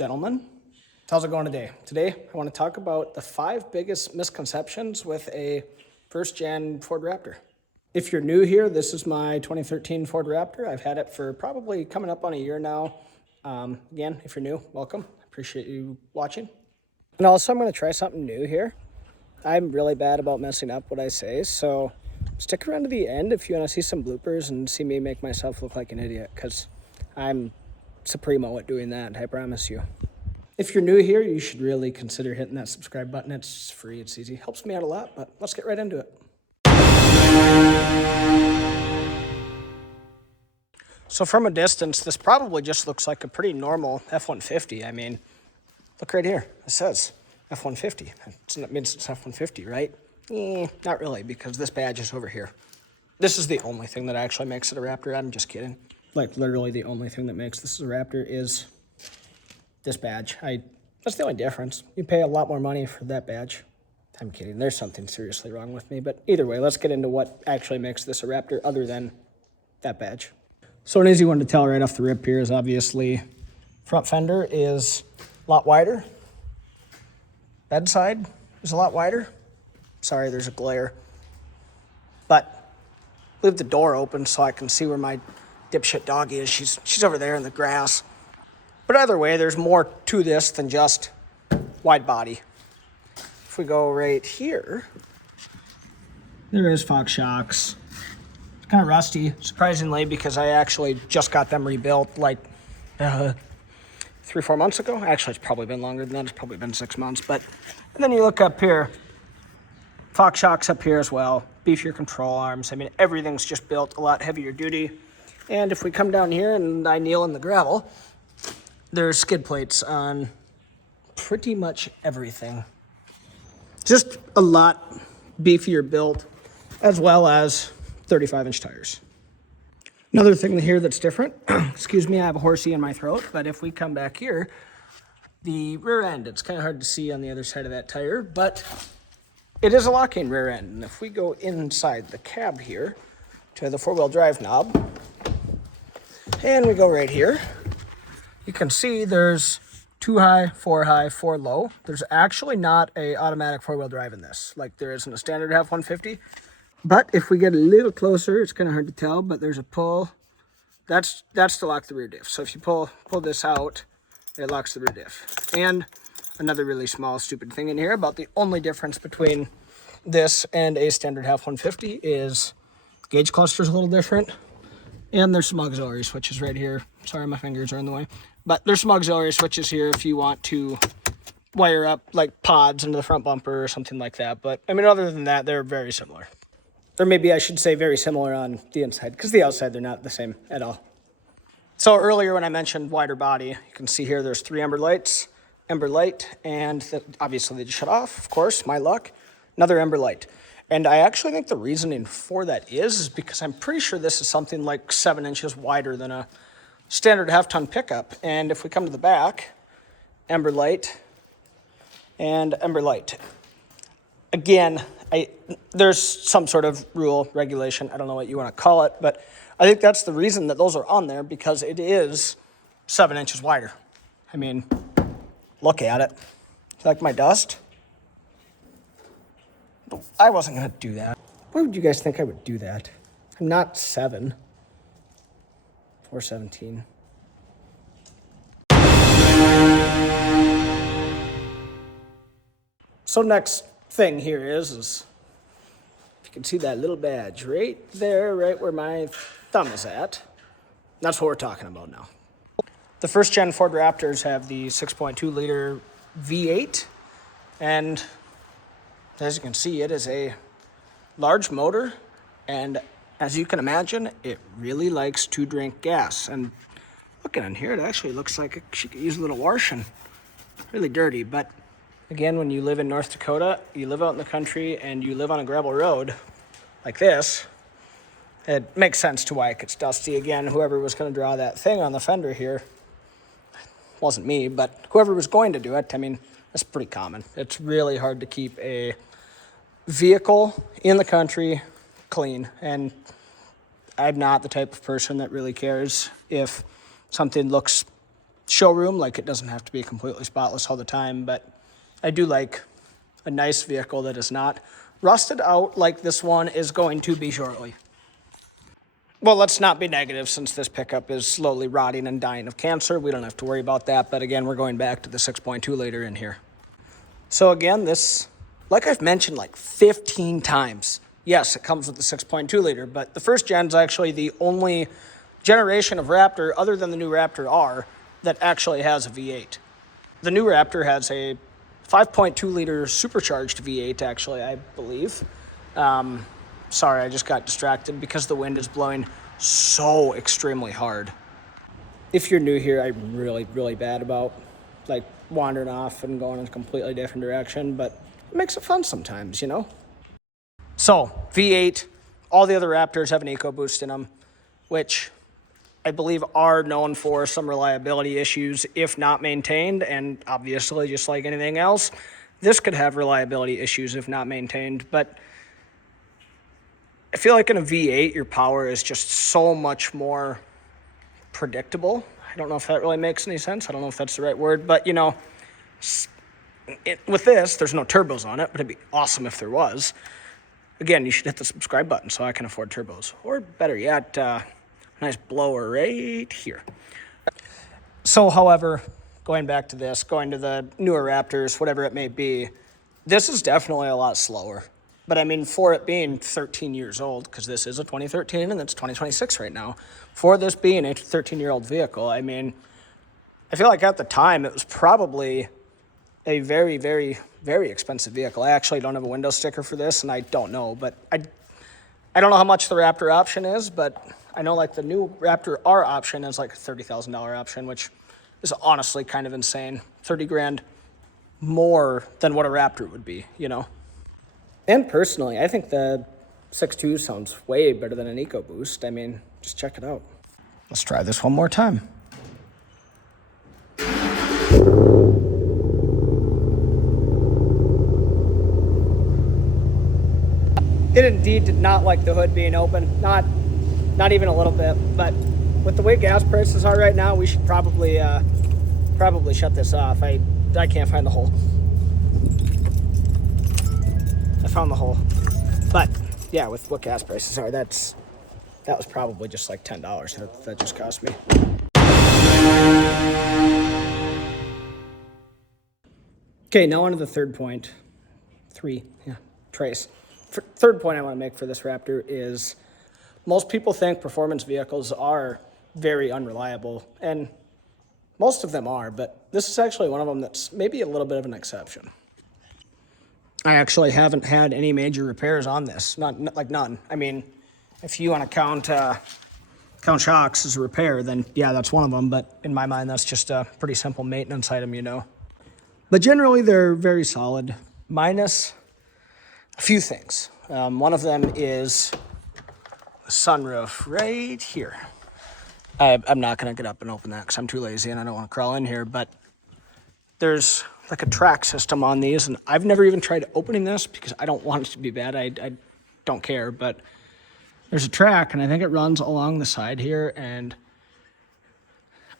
Gentlemen, how's it going today? Today, I want to talk about the 5 biggest misconceptions with a first-gen Ford Raptor. If you're new here, this is my 2013 Ford Raptor. I've had it for probably coming up on a year now. Again, if you're new, welcome. I appreciate you watching. And also, I'm going to try something new here. I'm really bad about messing up what I say, so stick around to the end if you want to see some bloopers and see me make myself look like an idiot, because I'm supremo at doing that, I promise you. If you're new here, you should really consider hitting that subscribe button. It's free, it's easy. Helps me out a lot, but let's get right into it. So from a distance, this probably just looks like a pretty normal F-150. I mean, look right here. It says F-150. That means it's F-150, right? Not really, because this badge is over here. This is the only thing that actually makes it a Raptor. I'm just kidding. Like, literally the only thing that makes this a Raptor is this badge. That's the only difference. You pay a lot more money for that badge. I'm kidding. There's something seriously wrong with me. But either way, let's get into what actually makes this a Raptor other than that badge. So an easy one to tell right off the rip here is obviously front fender is a lot wider. Bedside is a lot wider. Sorry, there's a glare. But leave the door open so I can see where my dipshit dog is. She's over there in the grass. But either way, there's more to this than just wide body. If we go right here, there is fog shocks. It's kind of rusty, surprisingly, because I actually just got them rebuilt like 3-4 months ago. Actually, it's probably been longer than that. It's probably been 6 months. And then you look up here, fog shocks up here as well, beefier control arms. I mean, everything's just built a lot heavier duty. And if we come down here and I kneel in the gravel, there's skid plates on pretty much everything. Just a lot beefier built, as well as 35-inch tires. Another thing here that's different, excuse me, I have a horsey in my throat, but if we come back here, the rear end, it's kind of hard to see on the other side of that tire, but it is a locking rear end. And if we go inside the cab here to the 4-wheel drive knob, and we go right here, you can see there's 2 high, 4 high, 4 low. There's actually not a automatic 4-wheel drive in this, like there is in a standard F-150. But if we get a little closer, it's kind of hard to tell, but there's a pull. That's to lock the rear diff. So if you pull this out, it locks the rear diff. And another really small, stupid thing in here about the only difference between this and a standard F-150 is gauge cluster is a little different. And there's some auxiliary switches right here. Sorry, my fingers are in the way. But there's some auxiliary switches here if you want to wire up like pods into the front bumper or something like that. But I mean, other than that, they're very similar. Or maybe I should say very similar on the inside, because the outside, they're not the same at all. So earlier when I mentioned wider body, you can see here there's 3 amber lights, amber light, and obviously they just shut off, of course, my luck, another amber light. And I actually think the reasoning for that is because I'm pretty sure this is something like 7 inches wider than a standard half-ton pickup. And if we come to the back, amber light and amber light. Again, there's some sort of rule, regulation, I don't know what you want to call it, but I think that's the reason that those are on there, because it is 7 inches wider. I mean, look at it. Like my dust? I wasn't going to do that. Why would you guys think I would do that? I'm not 7 or 17. So next thing here is if you can see that little badge right there, right where my thumb is at, that's what we're talking about now. The first gen Ford Raptors have the 6.2 liter V8, and as you can see, it is a large motor, and as you can imagine, it really likes to drink gas. And looking in here, it actually looks like she could use a little washing. Really dirty, but again, when you live in North Dakota, you live out in the country, and you live on a gravel road like this, it makes sense to why it gets dusty. Again, whoever was going to draw that thing on the fender here, wasn't me, but whoever was going to do it, I mean, that's pretty common. It's really hard to keep a vehicle in the country clean, and I'm not the type of person that really cares if something looks showroom. Like, it doesn't have to be completely spotless all the time, but I do like a nice vehicle that is not rusted out like this one is going to be shortly. Well, let's not be negative since this pickup is slowly rotting and dying of cancer. We don't have to worry about that, but again, we're going back to the 6.2 liter in here. So again, this, like I've mentioned like 15 times, yes, it comes with the 6.2 liter, but the first gen is actually the only generation of Raptor other than the new Raptor R that actually has a V8. The new Raptor has a 5.2 liter supercharged V8, actually, I believe. Sorry, I just got distracted because the wind is blowing so extremely hard. If you're new here, I'm really, really bad about like wandering off and going in a completely different direction, but it makes it fun sometimes, you know? So, V8, all the other Raptors have an EcoBoost in them, which I believe are known for some reliability issues if not maintained, and obviously, just like anything else, this could have reliability issues if not maintained, but I feel like in a V8, your power is just so much more predictable. I don't know if that really makes any sense. I don't know if that's the right word, but you know, with this, there's no turbos on it, but it'd be awesome if there was. Again, you should hit the subscribe button so I can afford turbos, or better yet, nice blower right here. So, however, going back to this, going to the newer Raptors, whatever it may be, this is definitely a lot slower. But I mean, for it being 13 years old, because this is a 2013 and it's 2026 right now, for this being a 13-year-old vehicle, I mean, I feel like at the time it was probably a very, very, very expensive vehicle. I actually don't have a window sticker for this, and I don't know, but I don't know how much the Raptor option is, but I know like the new Raptor R option is like a $30,000 option, which is honestly kind of insane. 30 grand more than what a Raptor would be, you know? And personally, I think the 6.2 sounds way better than an EcoBoost. I mean, just check it out. Let's try this one more time. It indeed did not like the hood being open, not even a little bit. But with the way gas prices are right now, we should probably shut this off. I can't find the hole. I found the hole, but yeah, with what gas prices are, that was probably just like $10 that just cost me. Okay, now on to the third point. Trace. Third point I want to make for this Raptor is most people think performance vehicles are very unreliable, and most of them are, but this is actually one of them that's maybe a little bit of an exception. I actually haven't had any major repairs on this, not like none. I mean, if you want to count shocks as a repair, then yeah, that's one of them, but in my mind, that's just a pretty simple maintenance item, you know. But generally, they're very solid, minus a few things. One of them is the sunroof right here. I'm not going to get up and open that because I'm too lazy and I don't want to crawl in here, but there's like a track system on these, and I've never even tried opening this because I don't want it to be bad. I don't care, but there's a track, and I think it runs along the side here, and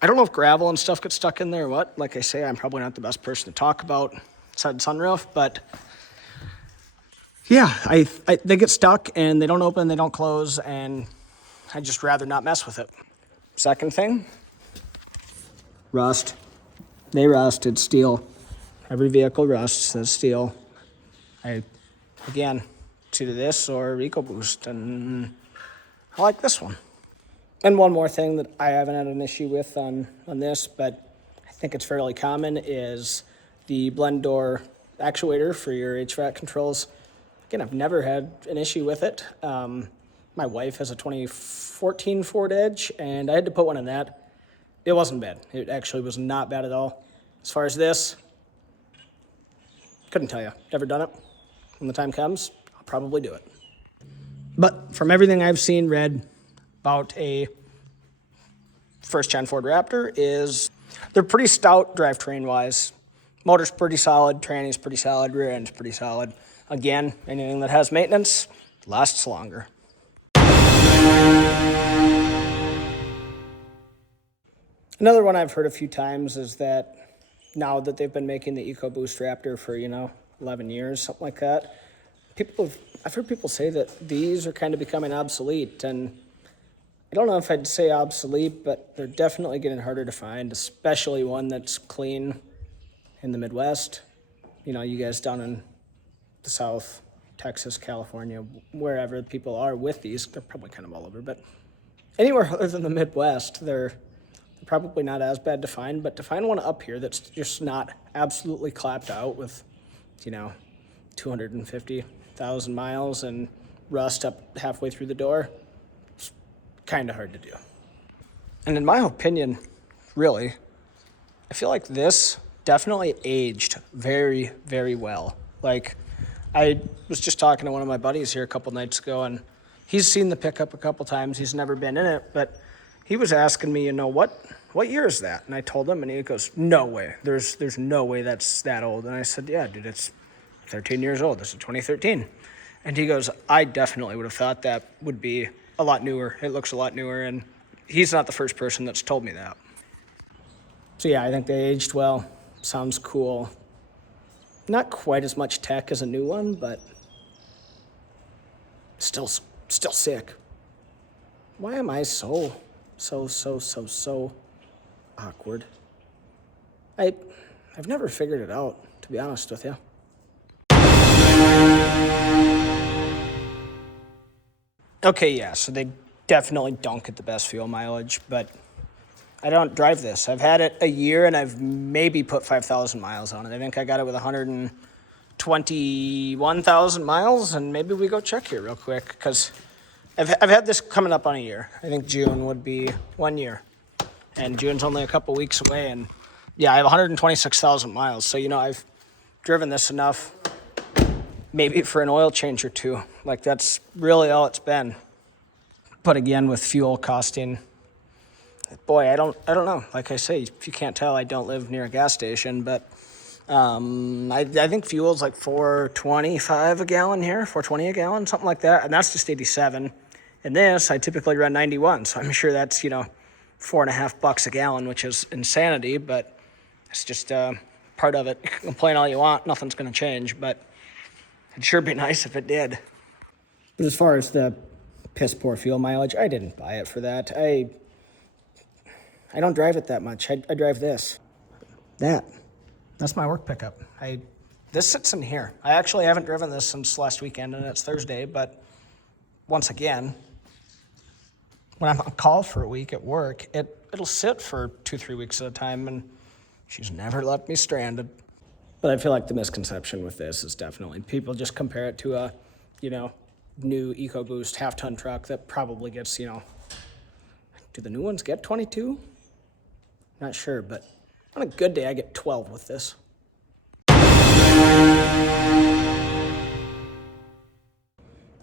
I don't know if gravel and stuff gets stuck in there or what. Like I say, I'm probably not the best person to talk about inside the sunroof, but yeah, they get stuck, and they don't open, they don't close, and I'd just rather not mess with it. Second thing, rust. They rust, it's steel. Every vehicle rusts, it's steel. Again, it's either this or EcoBoost, and I like this one. And one more thing that I haven't had an issue with on this, but I think it's fairly common, is the blend door actuator for your HVAC controls. Again, I've never had an issue with it. My wife has a 2014 Ford Edge, and I had to put one in that. It wasn't bad. It actually was not bad at all. As far as this, couldn't tell you. Never done it. When the time comes, I'll probably do it. But from everything I've seen, read about a first-gen Ford Raptor is they're pretty stout drivetrain-wise. Motor's pretty solid, tranny's pretty solid, rear end's pretty solid. Again, anything that has maintenance lasts longer. Another one I've heard a few times is that now that they've been making the EcoBoost Raptor for, 11 years, something like that, I've heard people say that these are kind of becoming obsolete. And I don't know if I'd say obsolete, but they're definitely getting harder to find, especially one that's clean in the Midwest. You guys down in the South, Texas, California, wherever people are with these, they're probably kind of all over, but anywhere other than the Midwest, they're probably not as bad to find, but to find one up here that's just not absolutely clapped out with, 250,000 miles and rust up halfway through the door, it's kind of hard to do. And in my opinion, really, I feel like this definitely aged very, very well. Like, I was just talking to one of my buddies here a couple nights ago, and he's seen the pickup a couple times. He's never been in it, but he was asking me, what year is that? And I told him, and he goes, no way. There's no way that's that old. And I said, yeah, dude, it's 13 years old. This is 2013. And he goes, I definitely would have thought that would be a lot newer. It looks a lot newer, and he's not the first person that's told me that. So yeah, I think they aged well. Sounds cool. Not quite as much tech as a new one, but still sick. Why am I so awkward? I've never figured it out, to be honest with you. Okay, yeah, so they definitely don't get the best fuel mileage, but I don't drive this. I've had it a year, and I've maybe put 5,000 miles on it. I think I got it with 121,000 miles, and maybe we go check here real quick, because I've had this coming up on a year. I think June would be 1 year, and June's only a couple weeks away, and yeah, I have 126,000 miles, so, I've driven this enough maybe for an oil change or two. Like, that's really all it's been. But again, with fuel costing, boy, I don't know. Like I say, if you can't tell, I don't live near a gas station, but I think fuel's like $4.25 a gallon here, $4.20 a gallon, something like that, and that's just 87. And this, I typically run 91, so I'm sure that's, $4.50 a gallon, which is insanity, but it's just part of it. You can complain all you want, nothing's going to change, but it'd sure be nice if it did. But as far as the piss poor fuel mileage, I didn't buy it for that. I don't drive it that much. I drive this. That's my work pickup. This sits in here. I actually haven't driven this since last weekend, and it's Thursday, but once again, when I'm on call for a week at work, it'll sit for 2-3 weeks at a time, and she's never left me stranded. But I feel like the misconception with this is definitely people just compare it to a, new EcoBoost half-ton truck that probably gets, do the new ones get 22? Not sure, but on a good day, I get 12 with this.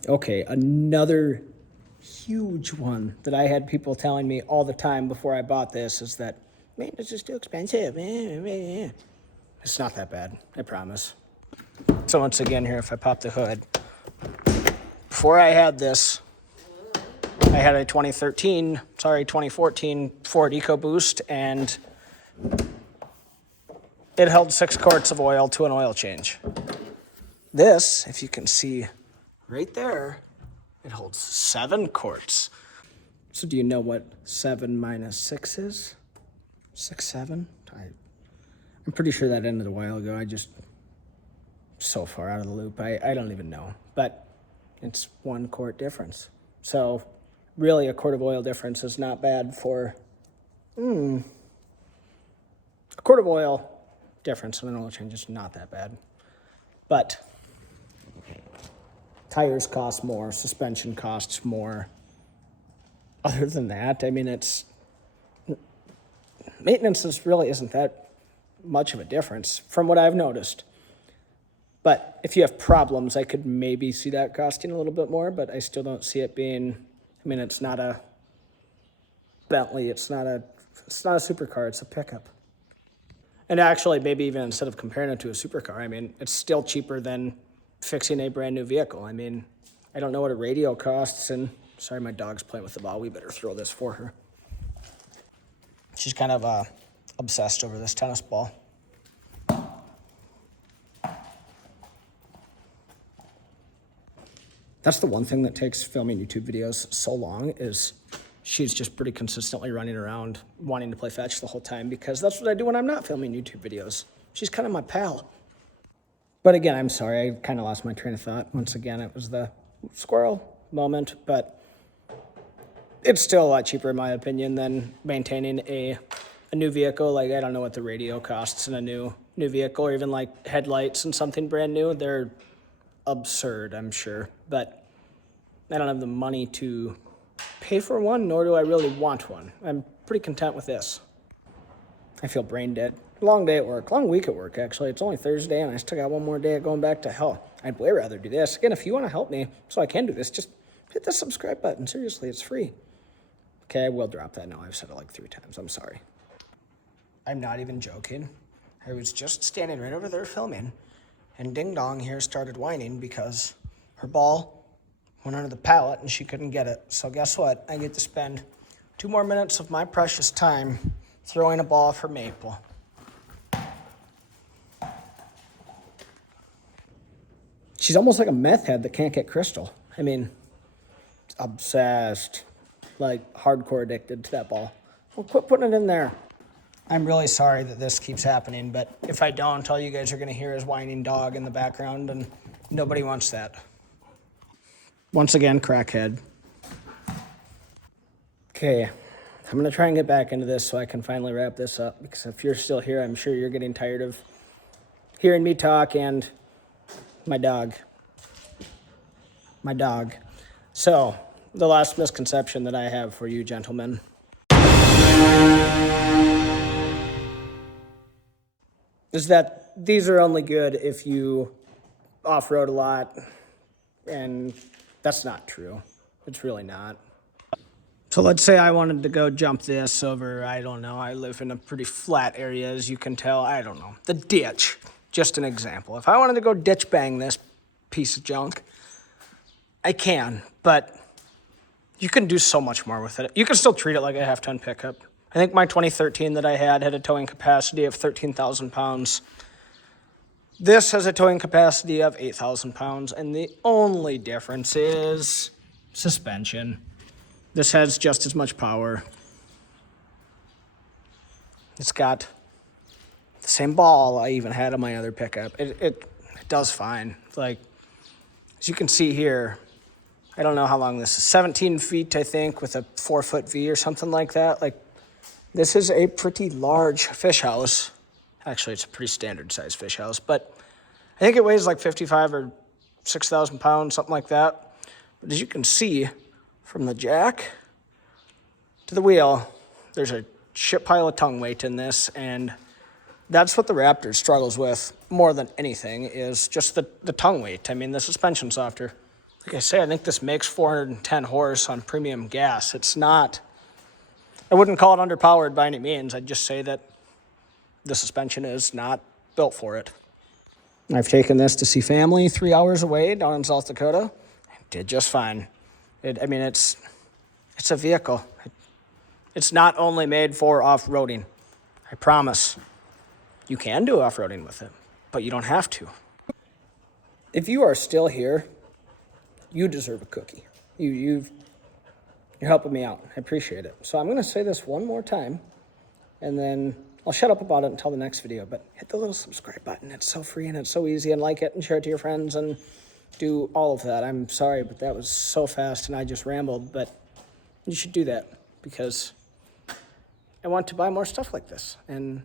Okay, another huge one that I had people telling me all the time before I bought this is that maintenance is too expensive. It's not that bad, I promise. So once again here, if I pop the hood, before I had this, I had a 2014 Ford EcoBoost, and it held 6 quarts of oil to an oil change. This, if you can see right there, it holds 7 quarts. So do you know what 7 minus 6 is? 6, 7? I'm pretty sure that ended a while ago. I just so far out of the loop. I don't even know. But it's 1 quart difference. So really a quart of oil difference is not bad for a quart of oil difference in an oil change is not that bad. But tires cost more, suspension costs more. Other than that, I mean, maintenance really isn't that much of a difference from what I've noticed. But if you have problems, I could maybe see that costing a little bit more, but I still don't see it being, I mean, it's not a Bentley, it's not a supercar, it's a pickup. And actually, maybe even instead of comparing it to a supercar, I mean, it's still cheaper than fixing a brand new vehicle. I mean, I don't know what a radio costs, and sorry, my dog's playing with the ball. We better throw this for her. She's kind of obsessed over this tennis ball. That's the one thing that takes filming YouTube videos so long, is she's just pretty consistently running around wanting to play fetch the whole time, because that's what I do when I'm not filming YouTube videos. She's kind of my pal. But again, I'm sorry, I kind of lost my train of thought. Once again, it was the squirrel moment, but it's still a lot cheaper in my opinion than maintaining a new vehicle. Like, I don't know what the radio costs in a new vehicle, or even like headlights and something brand new. They're absurd, I'm sure, but I don't have the money to pay for one, nor do I really want one. I'm pretty content with this. I feel brain dead. Long day at work, long week at work, actually. It's only Thursday, and I still got one more day of going back to hell. I'd way rather do this. Again, if you want to help me so I can do this, just hit the subscribe button. Seriously, it's free. Okay, I will drop that now. I've said it like 3 times. I'm sorry. I'm not even joking. I was just standing right over there filming, and Ding Dong here started whining because her ball went under the pallet and she couldn't get it. So guess what? I get to spend 2 more minutes of my precious time throwing a ball for Maple. She's almost like a meth head that can't get Crystal. I mean, obsessed, like hardcore addicted to that ball. Well, quit putting it in there. I'm really sorry that this keeps happening, but if I don't, all you guys are gonna hear is whining dog in the background, and nobody wants that. Once again, crackhead. Okay, I'm gonna try and get back into this so I can finally wrap this up, because if you're still here, I'm sure you're getting tired of hearing me talk and my dog. So, the last misconception that I have for you gentlemen is that these are only good if you off-road a lot, and that's not true. It's really not. So let's say I wanted to go jump this over, I don't know, I live in a pretty flat area, as you can tell, I don't know, the ditch, just an example. If I wanted to go ditch bang this piece of junk, I can, but you can do so much more with it. You can still treat it like a half-ton pickup. I think my 2013 that I had a towing capacity of 13,000 pounds. This has a towing capacity of 8,000 pounds, and the only difference is suspension. This has just as much power. It's got the same ball I even had on my other pickup. It does fine. Like, as you can see here, I don't know how long this is, 17 feet, I think, with a 4-foot V or something like that. Like, this is a pretty large fish house. Actually, it's a pretty standard size fish house, but I think it weighs like 55 or 6,000 pounds, something like that. But as you can see, from the jack to the wheel, there's a shit pile of tongue weight in this, and that's what the Raptor struggles with more than anything, is just the tongue weight. I mean, the suspension softer. Like I say, I think this makes 410 horse on premium gas. It's not, I wouldn't call it underpowered by any means. I'd just say that the suspension is not built for it. I've taken this to see family 3 hours away down in South Dakota. It did just fine. It's a vehicle. It's not only made for off-roading. I promise. You can do off-roading with it, but you don't have to. If you are still here, you deserve a cookie. You're helping me out. I appreciate it. So I'm going to say this one more time, and then I'll shut up about it until the next video. But hit the little subscribe button. It's so free and it's so easy. And like it and share it to your friends and do all of that. I'm sorry, but that was so fast and I just rambled. But you should do that, because I want to buy more stuff like this and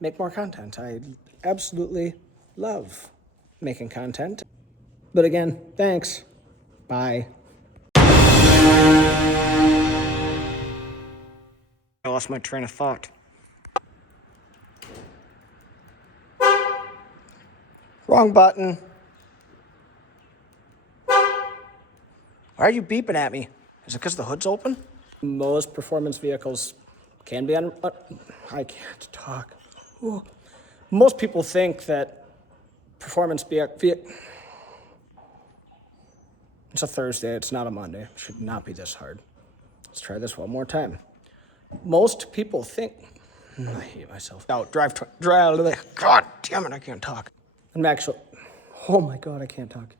make more content. I absolutely love making content. But again, thanks. Bye. I lost my train of thought. Wrong button. Why are you beeping at me? Is it because the hood's open? Most performance vehicles can be on... I can't talk. Ooh. Most people think that performance vehicle... It's a Thursday, it's not a Monday. It should not be this hard. Let's try this one more time. Most people think, I hate myself. Out, drive, God damn it, I can't talk. And Maxwell, oh my God, I can't talk.